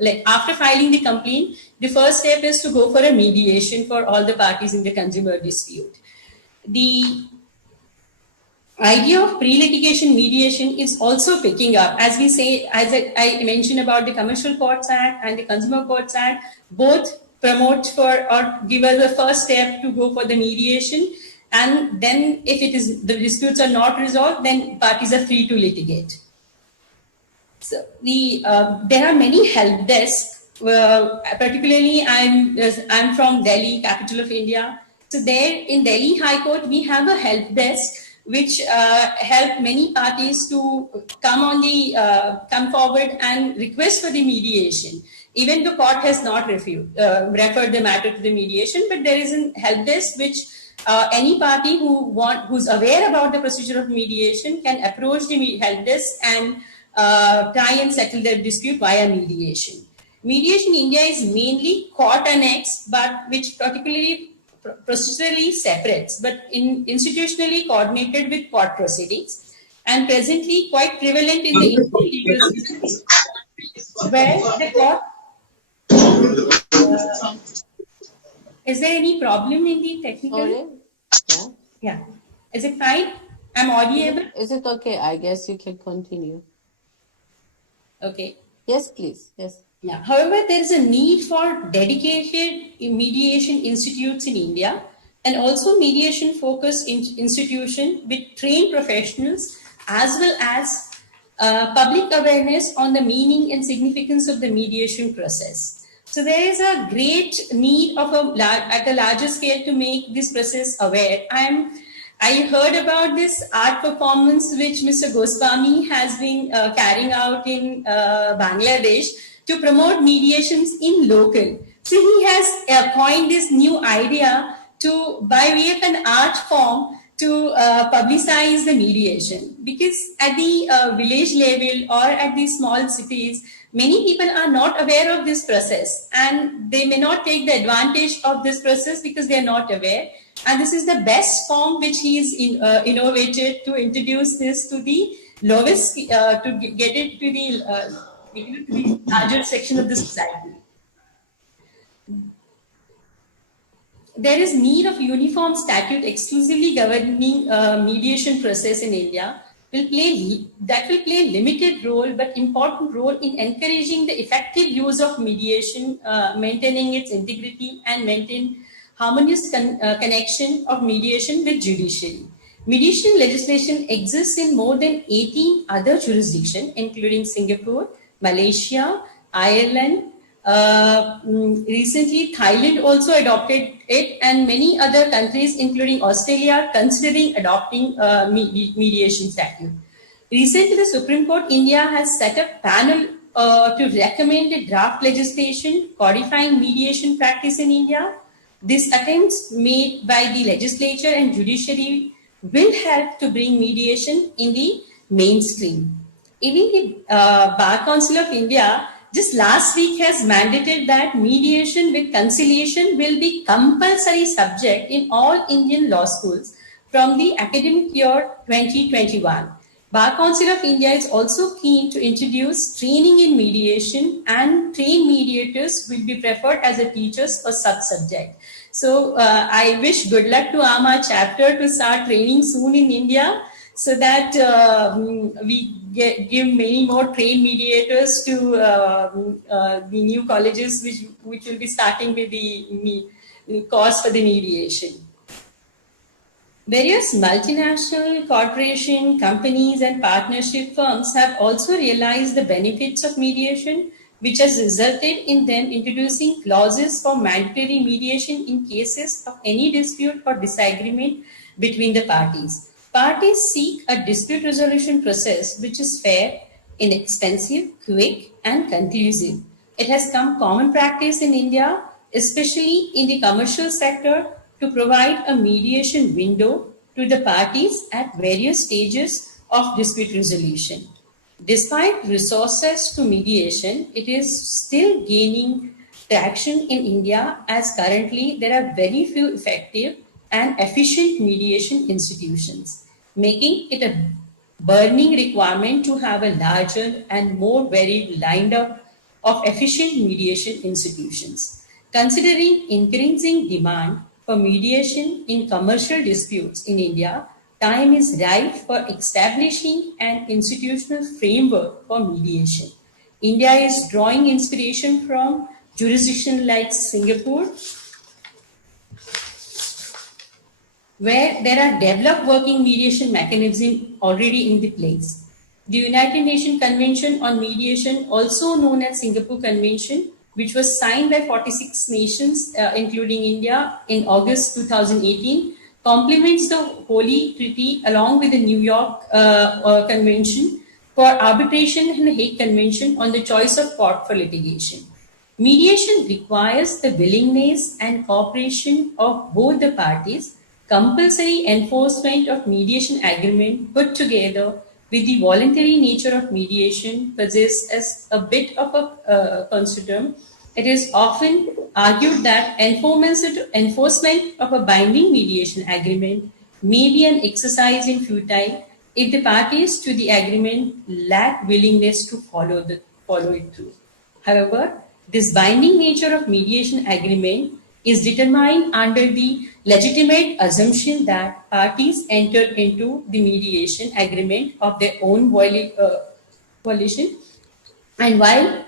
like after filing the complaint, the first step is to go for a mediation for all the parties in the consumer dispute. The idea of pre-litigation mediation is also picking up. As we say, as I mentioned about the Commercial Courts Act and the Consumer Courts Act, both promote for or give us the first step to go for the mediation. And then if it is the disputes are not resolved, then parties are free to litigate. So there are many help desks. Particularly, I'm from Delhi, capital of India. So there in Delhi High Court, we have a help desk which help many parties to come forward and request for the mediation. Even the court has not referred the matter to the mediation, but there is a help desk which any party who's aware about the procedure of mediation can approach the help desk and try and settle their dispute via mediation. Mediation in India is mainly court annexed, but which particularly procedurally separates, but institutionally coordinated with court proceedings, and presently quite prevalent in the Indian legal system, where the court. Is there any problem in the technical? Yeah. Is it fine? I'm audible? Is it okay? I guess you can continue. Okay. Yes, please. Yes. Yeah. However, there is a need for dedicated mediation institutes in India, and also mediation focused institution with trained professionals, as well as public awareness on the meaning and significance of the mediation process. So there is a great need of at a larger scale to make this process aware. I heard about this art performance which Mr. Goswami has been carrying out in Bangladesh to promote mediations in local. So he has coined this new idea to, by way of an art form, to publicize the mediation. Because at the village level or at the small cities, many people are not aware of this process, and they may not take the advantage of this process because they are not aware. And this is the best form which he is innovated to introduce this to the lowest, to get it to the larger section of the society. There is need of uniform statute exclusively governing mediation process in India. Will play a limited role but important role in encouraging the effective use of mediation, maintaining its integrity, and maintain harmonious connection of mediation with judiciary. Mediation legislation exists in more than 18 other jurisdictions, including Singapore, Malaysia, Ireland. Recently, Thailand also adopted it, and many other countries, including Australia, considering adopting mediation statute. Recently, the Supreme Court India has set up panel to recommend a draft legislation codifying mediation practice in India. These attempts made by the legislature and judiciary will help to bring mediation in the mainstream. Even the Bar Council of India just last week has mandated that mediation with conciliation will be compulsory subject in all Indian law schools from the academic year 2021. Bar Council of India is also keen to introduce training in mediation, and trained mediators will be preferred as a teachers for such subject. So I wish good luck to AMA chapter to start training soon in India, so that we give many more trained mediators to the new colleges which will be starting with the course for the mediation. Various multinational corporation, companies and partnership firms have also realized the benefits of mediation, which has resulted in them introducing clauses for mandatory mediation in cases of any dispute or disagreement between the parties. Parties seek a dispute resolution process which is fair, inexpensive, quick, and conclusive. It has become common practice in India, especially in the commercial sector, to provide a mediation window to the parties at various stages of dispute resolution. Despite resources to mediation, it is still gaining traction in India, as currently there are very few effective and efficient mediation institutions, making it a burning requirement to have a larger and more varied lined up of efficient mediation institutions. Considering increasing demand for mediation in commercial disputes in India, time is ripe for establishing an institutional framework for mediation. India is drawing inspiration from jurisdictions like Singapore, where there are developed working mediation mechanisms already in the place. The United Nations Convention on Mediation, also known as Singapore Convention, which was signed by 46 nations, including India, in August 2018, complements the Holy Treaty along with the New York Convention for Arbitration and the Hague Convention on the choice of court for litigation. Mediation requires the willingness and cooperation of both the parties. Compulsory enforcement of mediation agreement put together with the voluntary nature of mediation possesses a bit of a conundrum. It is often argued that enforcement of a binding mediation agreement may be an exercise in futile if the parties to the agreement lack willingness to follow it through. However, this binding nature of mediation agreement is determined under the legitimate assumption that parties enter into the mediation agreement of their own volition. And while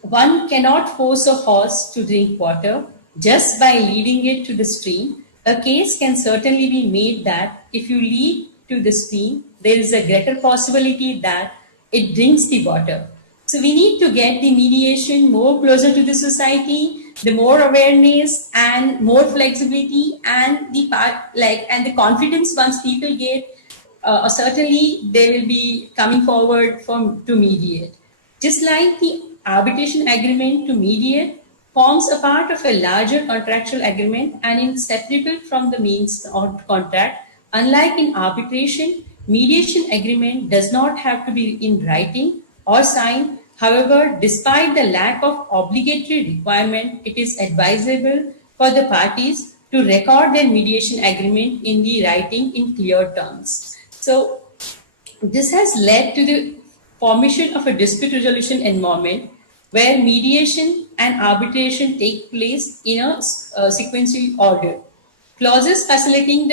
one cannot force a horse to drink water just by leading it to the stream, a case can certainly be made that if you lead to the stream, there is a greater possibility that it drinks the water. So we need to get the mediation more closer to the society, the more awareness and more flexibility and the confidence once people get, certainly they will be coming forward to mediate. Just like the arbitration agreement to mediate forms a part of a larger contractual agreement and is separable from the means of contract. Unlike in arbitration, mediation agreement does not have to be in writing or signed. However, despite the lack of obligatory requirement, it is advisable for the parties to record their mediation agreement in the writing in clear terms. So, this has led to the formation of a dispute resolution environment where mediation and arbitration take place in a sequential order. Clauses facilitating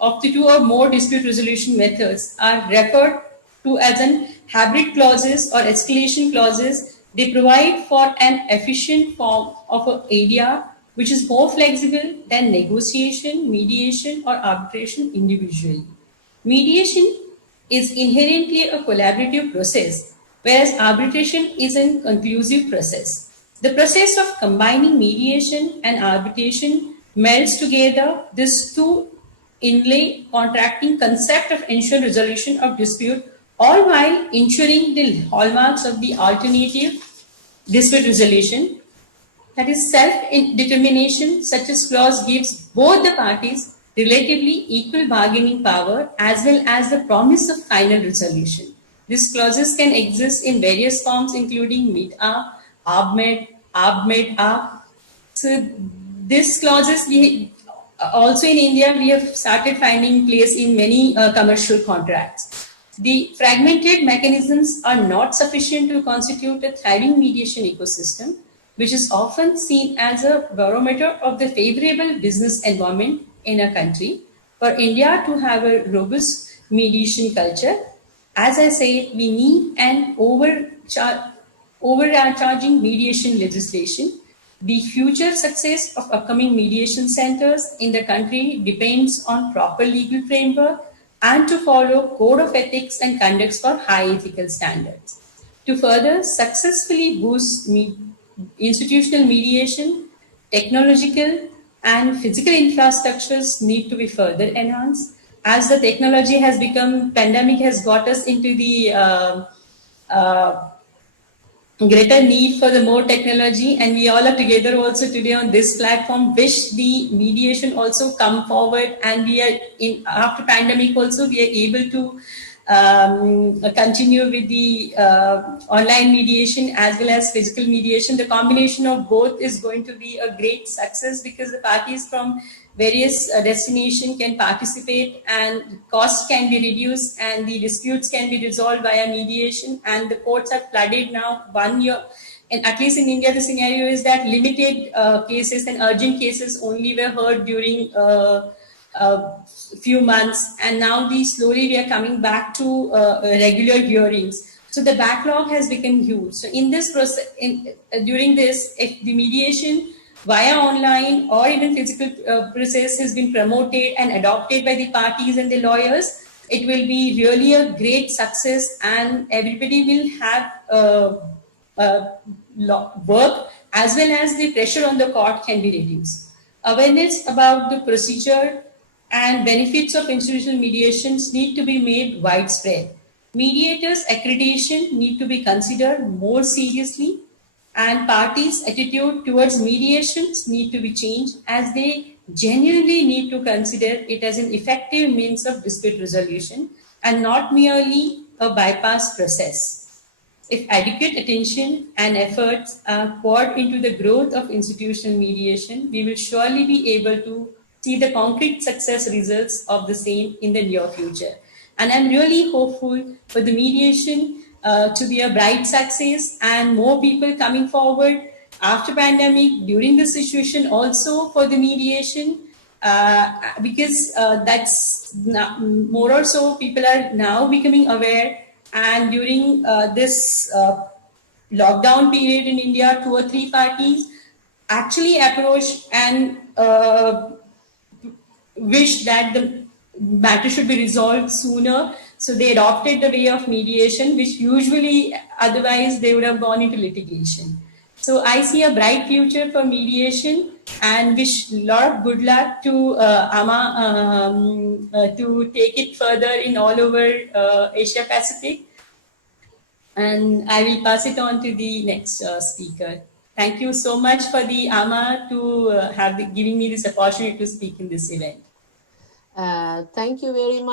of the two or more dispute resolution methods are referred to as an hybrid clauses or escalation clauses. They provide for an efficient form of an area which is more flexible than negotiation, mediation, or arbitration individually. Mediation is inherently a collaborative process, whereas arbitration is a conclusive process. The process of combining mediation and arbitration melds together these two inlay contracting concept of ensure resolution of dispute, all while ensuring the hallmarks of the alternative dispute resolution, that is self-determination. Such a clause gives both the parties relatively equal bargaining power as well as the promise of final resolution. These clauses can exist in various forms including meet-up, ab-med-up. So these clauses also in India we have started finding place in many commercial contracts. The fragmented mechanisms are not sufficient to constitute a thriving mediation ecosystem, which is often seen as a barometer of the favorable business environment in a country. For India to have a robust mediation culture, as I said, we need an overarching mediation legislation. The future success of upcoming mediation centers in the country depends on proper legal framework and to follow code of ethics and conducts for high ethical standards. To further successfully boost institutional mediation, technological and physical infrastructures need to be further enhanced. As the technology has become, pandemic has got us into the greater need for the more technology, and we all are together also today on this platform. Wish the mediation also come forward, and we are in after pandemic also we are able to continue with the online mediation as well as physical mediation. The combination of both is going to be a great success because the parties from various destination can participate and costs can be reduced and the disputes can be resolved via mediation, and the courts are flooded now 1 year. And at least in India, the scenario is that limited cases and urgent cases only were heard during few months, and now slowly we are coming back to regular hearings. So the backlog has become huge. So in this process, during this, if the mediation via online or even physical process has been promoted and adopted by the parties and the lawyers, it will be really a great success, and everybody will have work as well as the pressure on the court can be reduced. Awareness about the procedure and benefits of institutional mediations need to be made widespread. Mediators' accreditation need to be considered more seriously, and parties' attitude towards mediations need to be changed as they genuinely need to consider it as an effective means of dispute resolution and not merely a bypass process. If adequate attention and efforts are poured into the growth of institutional mediation, we will surely be able to see the concrete success results of the same in the near future. And I'm really hopeful for the mediation to be a bright success and more people coming forward after pandemic, during the situation also for the mediation, because that's more or so people are now becoming aware, and during this lockdown period in India, 2 or 3 parties actually approached and wished that the matter should be resolved sooner. So they adopted the way of mediation, which usually otherwise they would have gone into litigation. So I see a bright future for mediation and wish a lot of good luck to AMA to take it further in all over Asia Pacific. And I will pass it on to the next speaker. Thank you so much for the AMA to giving me this opportunity to speak in this event. Thank you very much.